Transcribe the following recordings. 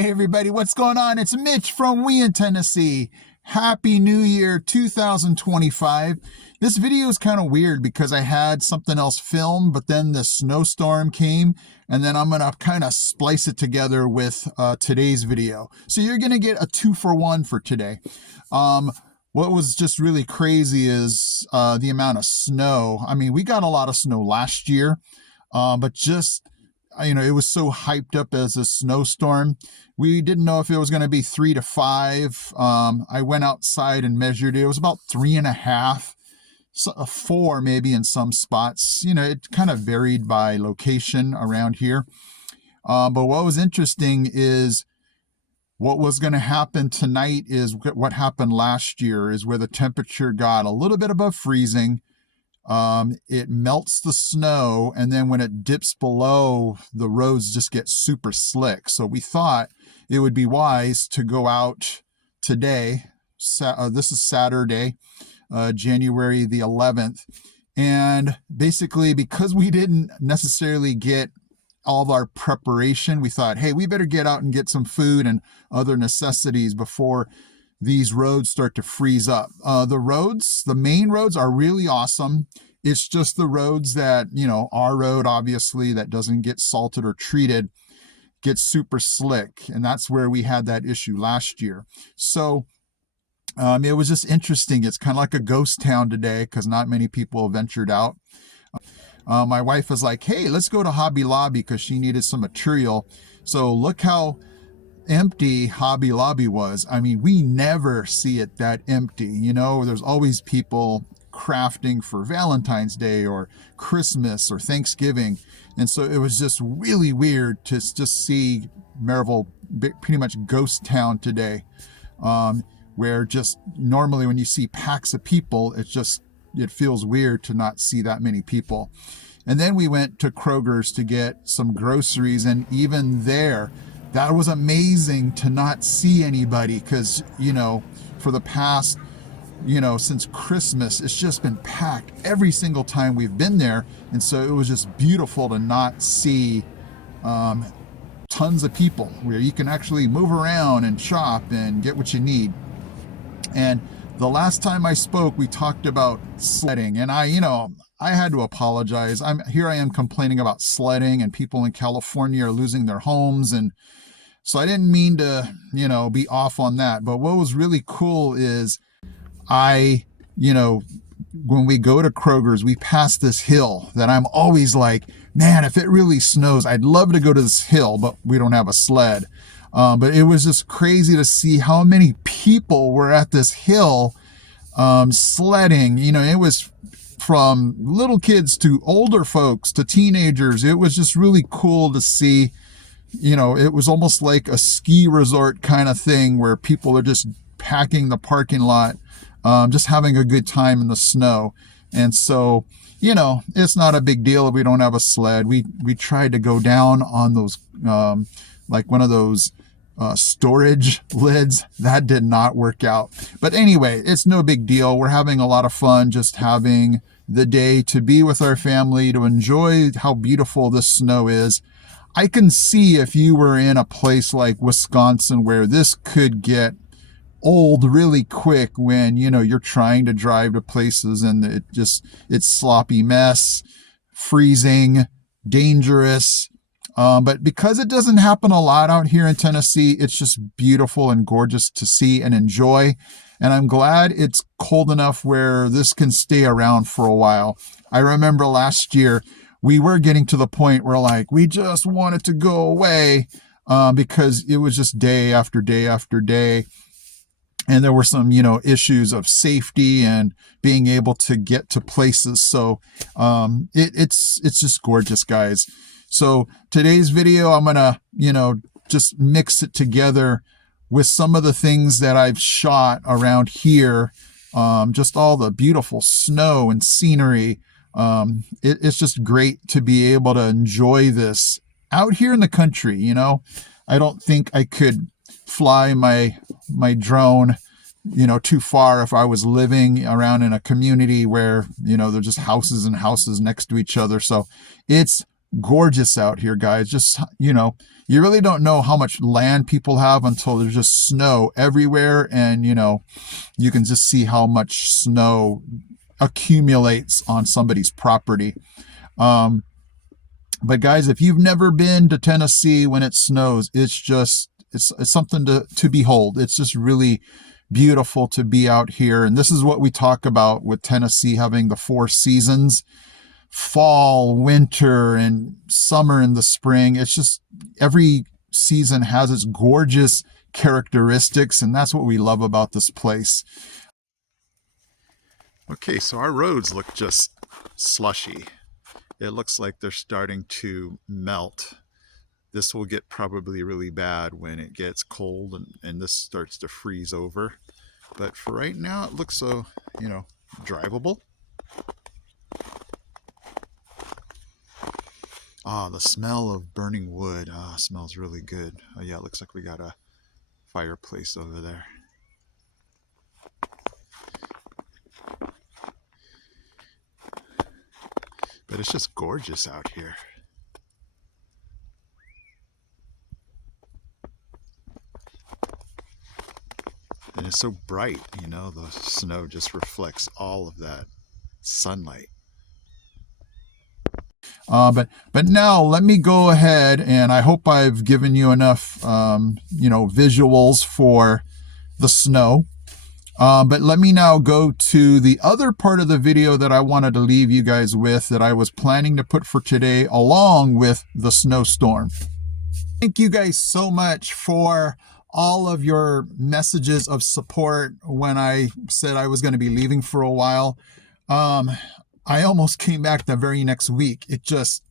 Hey everybody, what's going on? It's Mitch from Wheeling, Tennessee. Happy New Year 2025. This video is kind of weird because I had something else filmed, but then the snowstorm came, and then I'm going to kind of splice it together with today's video. So you're going to get a 2-for-1 for today. What was just really crazy is the amount of snow. I mean, we got a lot of snow last year, but just it was so hyped up as a snowstorm. We didn't know if it was going to be 3 to 5. I went outside and measured it. It was about 3.5, 4 maybe in some spots. It kind of varied by location around here. But what was interesting is what was going to happen tonight is what happened last year, is where the temperature got a little bit above freezing. It melts the snow, and then when it dips below, the roads just get super slick. So we thought it would be wise to go out today. This is Saturday, January the 11th. And basically, because we didn't necessarily get all of our preparation, we thought, hey, we better get out and get some food and other necessities before these roads start to freeze up. The main roads are really awesome. It's just the roads that, our road, obviously, that doesn't get salted or treated, gets super slick. And that's where we had that issue last year. So it was just interesting. It's kind of like a ghost town today because not many people ventured out. My wife was like, hey, let's go to Hobby Lobby because she needed some material. So look how empty Hobby Lobby was. I mean, we never see it that empty. There's always people crafting for Valentine's Day or Christmas or Thanksgiving. And so it was just really weird to just see Maryville pretty much ghost town today, where just normally when you see packs of people, it feels weird to not see that many people. And then we went to Kroger's to get some groceries, and even there, that was amazing to not see anybody because, for the past, since Christmas, it's just been packed every single time we've been there. And so it was just beautiful to not see tons of people where you can actually move around and shop and get what you need. And the last time I spoke, we talked about sledding, and I had to apologize. I am complaining about sledding, and people in California are losing their homes, and so I didn't mean to, be off on that. But what was really cool is when we go to Kroger's, we pass this hill that I'm always like, man, if it really snows, I'd love to go to this hill, but we don't have a sled. But it was just crazy to see how many people were at this hill sledding. It was from little kids to older folks to teenagers. It was just really cool to see. It was almost like a ski resort kind of thing where people are just packing the parking lot, just having a good time in the snow. And so, it's not a big deal if we don't have a sled. We tried to go down on those, like one of those storage lids. That did not work out. But anyway, it's no big deal. We're having a lot of fun just having the day to be with our family, to enjoy how beautiful this snow is. I can see if you were in a place like Wisconsin where this could get old really quick when, you're trying to drive to places and it's sloppy mess, freezing, dangerous. But because it doesn't happen a lot out here in Tennessee, it's just beautiful and gorgeous to see and enjoy. And I'm glad it's cold enough where this can stay around for a while. I remember last year, we were getting to the point where we just wanted to go away because it was just day after day after day. And there were some, issues of safety and being able to get to places. So it's just gorgeous, guys. So today's video, I'm going to, just mix it together with some of the things that I've shot around here. Just all the beautiful snow and scenery. It's just great to be able to enjoy this out here in the country. I don't think I could fly my drone, too far if I was living around in a community where, there's just houses and houses next to each other. So it's gorgeous out here, guys. Just, you really don't know how much land people have until there's just snow everywhere. And, you can just see how much snow accumulates on somebody's property. But guys, if you've never been to Tennessee when it snows, it's something to behold. It's just really beautiful to be out here. And this is what we talk about with Tennessee having the 4 seasons: fall, winter, and summer in the spring. It's just every season has its gorgeous characteristics, and that's what we love about this place. Okay, so our roads look just slushy. It looks like they're starting to melt. This will get probably really bad when it gets cold and this starts to freeze over. But for right now, it looks so, drivable. The smell of burning wood. Smells really good. Oh yeah, it looks like we got a fireplace over there. But it's just gorgeous out here. And it's so bright, the snow just reflects all of that sunlight. But now let me go ahead, and I hope I've given you enough, visuals for the snow. But let me now go to the other part of the video that I wanted to leave you guys with, that I was planning to put for today along with the snowstorm. Thank you guys so much for all of your messages of support when I said I was going to be leaving for a while. I almost came back the very next week. It just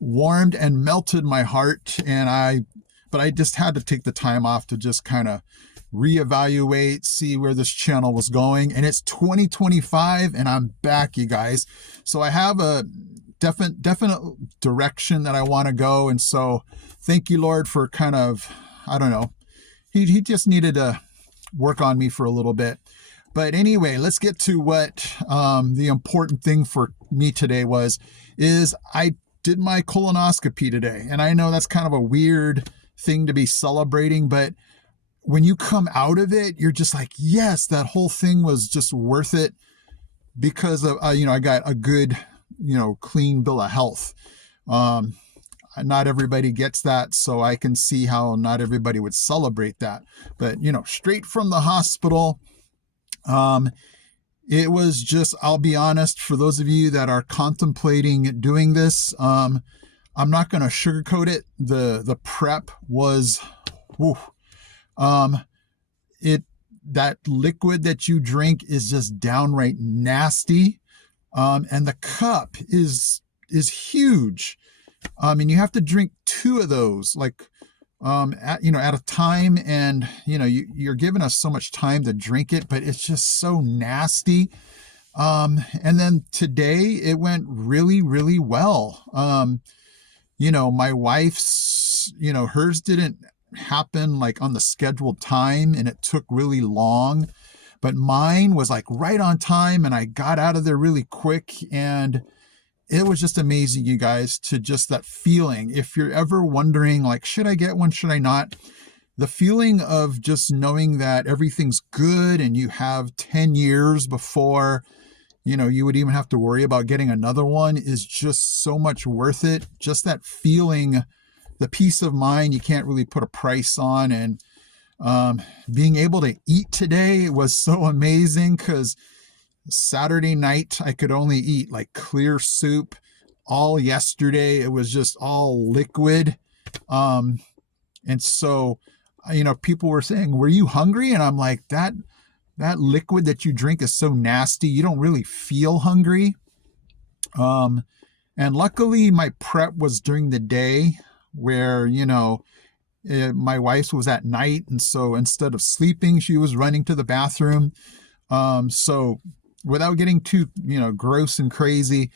warmed and melted my heart, but I just had to take the time off to just kind of reevaluate, see where this channel was going. And it's 2025 and I'm back, you guys. So I have a definite direction that I want to go. And so thank you, Lord, for kind of, I don't know, he just needed to work on me for a little bit. But anyway, let's get to what the important thing for me today is I did my colonoscopy today. And I know that's kind of a weird thing to be celebrating, but when you come out of it, you're just like, yes, that whole thing was just worth it because of, I got a good, clean bill of health. Not everybody gets that, so I can see how not everybody would celebrate that. But, straight from the hospital, it was just, I'll be honest, for those of you that are contemplating doing this, I'm not going to sugarcoat it. The prep was, whew, that liquid that you drink is just downright nasty. And the cup is huge. And you have to drink 2 of those, at a time. And, you're giving us so much time to drink it, but it's just so nasty. And then today it went really, really well. My wife's, hers didn't happen like on the scheduled time and it took really long, but mine was like right on time and I got out of there really quick. And it was just amazing, you guys, to just that feeling. If you're ever wondering, like, should I get one, should I not? The feeling of just knowing that everything's good and you have 10 years before, you would even have to worry about getting another one is just so much worth it. Just that feeling, the peace of mind, you can't really put a price on. And being able to eat today was so amazing because Saturday night I could only eat like clear soup. All yesterday it was just all liquid. And so, people were saying, were you hungry? And I'm like, that liquid that you drink is so nasty. You don't really feel hungry. And luckily my prep was during the day where, my wife's was at night. And so instead of sleeping, she was running to the bathroom. So without getting too, gross and crazy,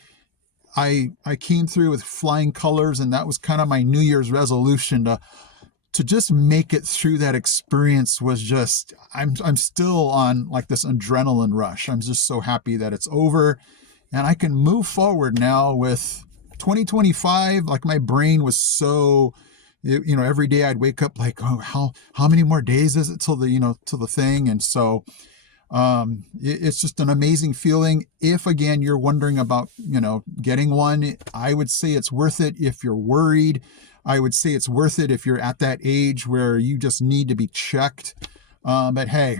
I came through with flying colors, and that was kind of my New Year's resolution to just make it through that experience. Was just, I'm still on like this adrenaline rush. I'm just so happy that it's over and I can move forward now with, 2025, like my brain was so, every day I'd wake up like, oh, how many more days is it till the thing? And so it's just an amazing feeling. If again, you're wondering about, getting one, I would say it's worth it if you're worried. I would say it's worth it if you're at that age where you just need to be checked. But hey,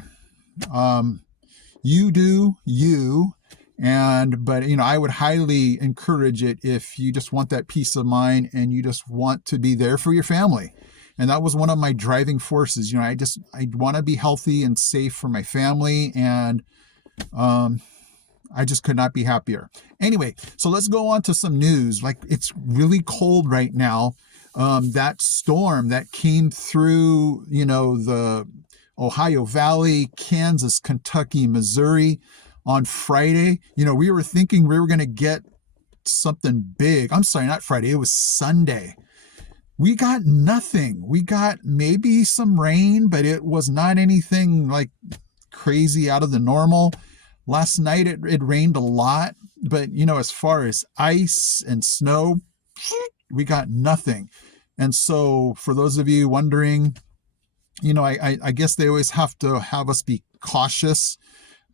you do you. But I would highly encourage it if you just want that peace of mind and you just want to be there for your family. And that was one of my driving forces. I want to be healthy and safe for my family. And I just could not be happier. Anyway, so let's go on to some news. Like, it's really cold right now. That storm that came through, the Ohio Valley, Kansas, Kentucky, Missouri on Friday, we were thinking we were going to get something big. I'm sorry, not Friday. It was Sunday. We got nothing. We got maybe some rain, but it was not anything like crazy out of the normal. Last night it rained a lot, but as far as ice and snow, we got nothing. And so for those of you wondering, I guess they always have to have us be cautious.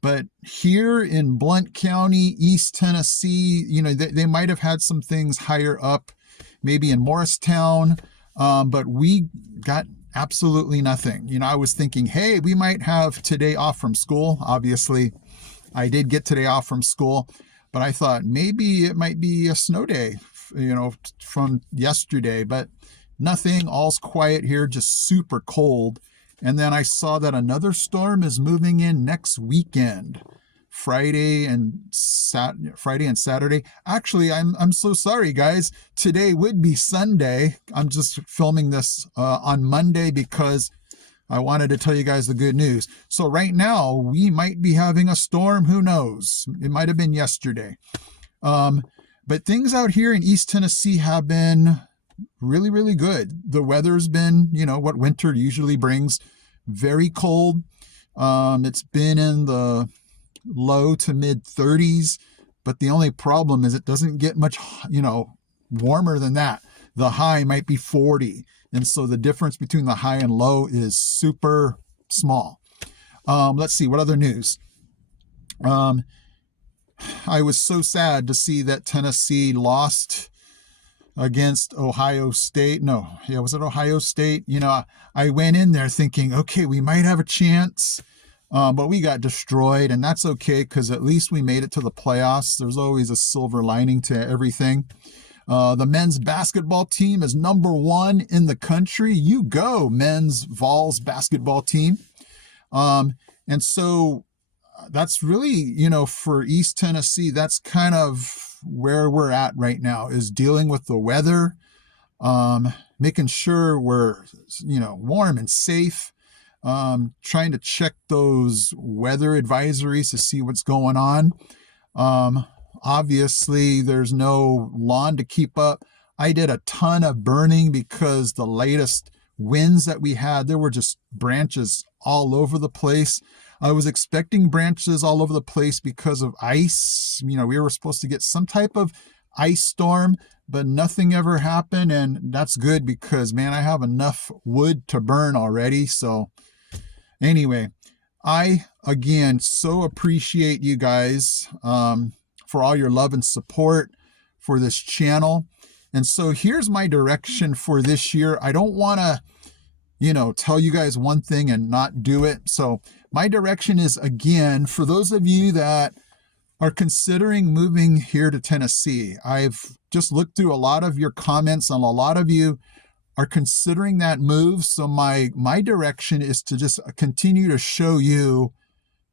But here in Blount County, East Tennessee, they might have had some things higher up, maybe in Morristown, but we got absolutely nothing. I was thinking, hey, we might have today off from school. Obviously, I did get today off from school, but I thought maybe it might be a snow day, from yesterday, but nothing. All's quiet here, just super cold. And then I saw that another storm is moving in next weekend, Friday and Saturday. Actually, I'm so sorry, guys. Today would be Sunday. I'm just filming this on Monday because I wanted to tell you guys the good news. So right now we might be having a storm. Who knows? It might have been yesterday. But things out here in East Tennessee have been really, really good. The weather's been, what winter usually brings, very cold. It's been in the low to mid 30s, but the only problem is it doesn't get much, warmer than that. The high might be 40. And so the difference between the high and low is super small. Let's see, what other news? I was so sad to see that Tennessee lost against Ohio State. Was it Ohio State? I went in there thinking, okay, we might have a chance, but we got destroyed, and that's okay because at least we made it to the playoffs. There's always a silver lining to everything. The men's basketball team is number 1 in the country. You go, men's Vols basketball team. And so that's really, for East Tennessee, that's kind of where we're at right now, is dealing with the weather, making sure we're, warm and safe, trying to check those weather advisories to see what's going on. Obviously, there's no lawn to keep up. I did a ton of burning because the latest winds that we had, there were just branches all over the place. I was expecting branches all over the place because of ice. We were supposed to get some type of ice storm, but nothing ever happened. And that's good because, man, I have enough wood to burn already. So anyway, I, again, so appreciate you guys for all your love and support for this channel. And so here's my direction for this year. I don't want to, tell you guys one thing and not do it. So my direction is, again, for those of you that are considering moving here to Tennessee, I've just looked through a lot of your comments and a lot of you are considering that move. So my direction is to just continue to show you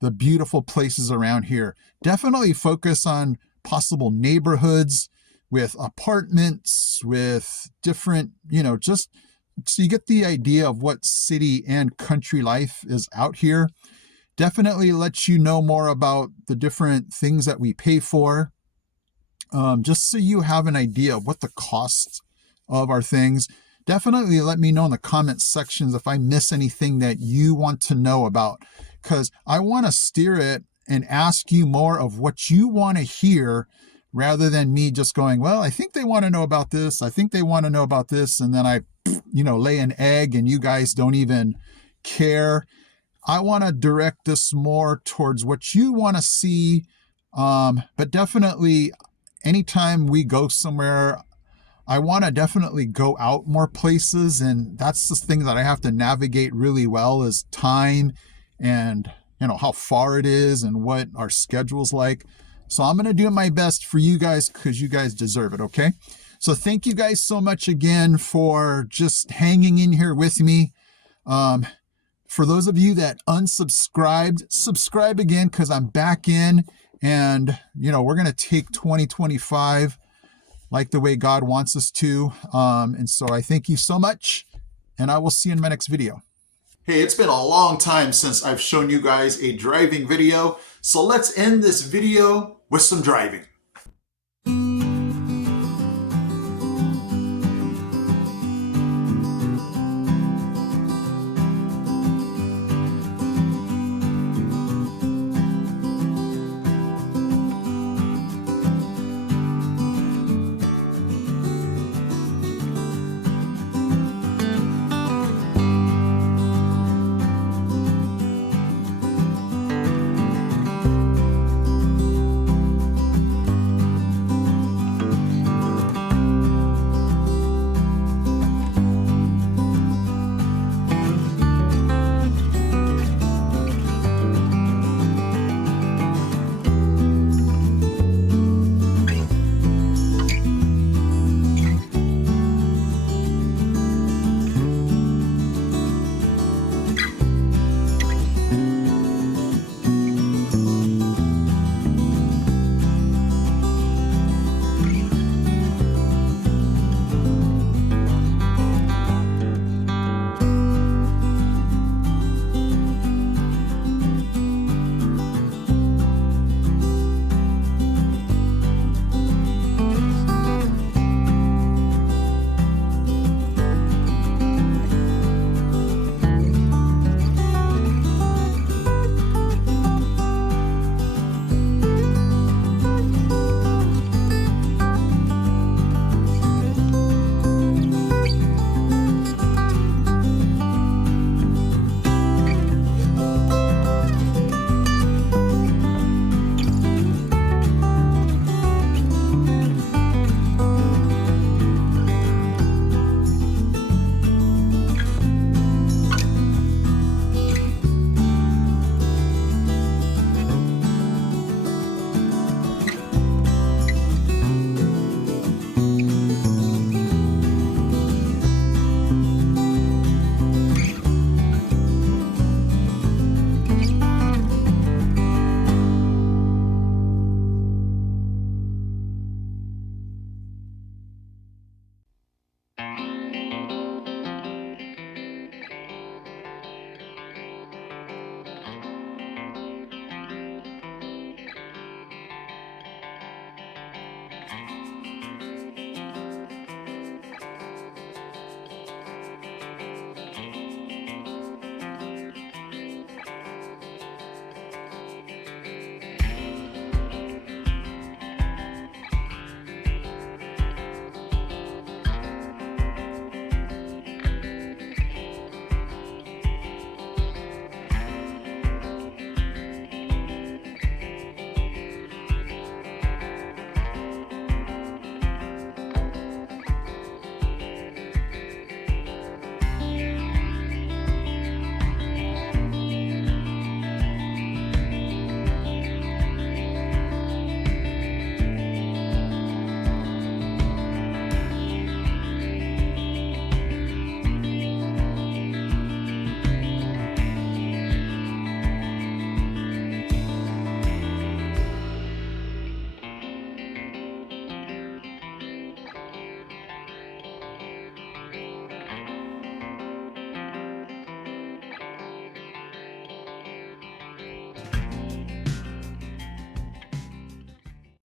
the beautiful places around here. Definitely focus on possible neighborhoods with apartments, with different, just so you get the idea of what city and country life is out here. Definitely let you know more about the different things that we pay for, just so you have an idea of what the costs of our things. Definitely let me know in the comment sections if I miss anything that you want to know about, because I want to steer it and ask you more of what you want to hear rather than me just going, well, I think they want to know about this. I think they want to know about this. And then I, lay an egg and you guys don't even care. I want to direct this more towards what you want to see. But definitely anytime we go somewhere, I want to definitely go out more places. And that's the thing that I have to navigate really well is time and, how far it is and what our schedule's like. So I'm going to do my best for you guys because you guys deserve it. Okay. So thank you guys so much again for just hanging in here with me. For those of you that unsubscribed, subscribe again because I'm back in and, we're going to take 2025 like the way God wants us to. And so I thank you so much and I will see you in my next video. Hey, it's been a long time since I've shown you guys a driving video. So let's end this video with some driving.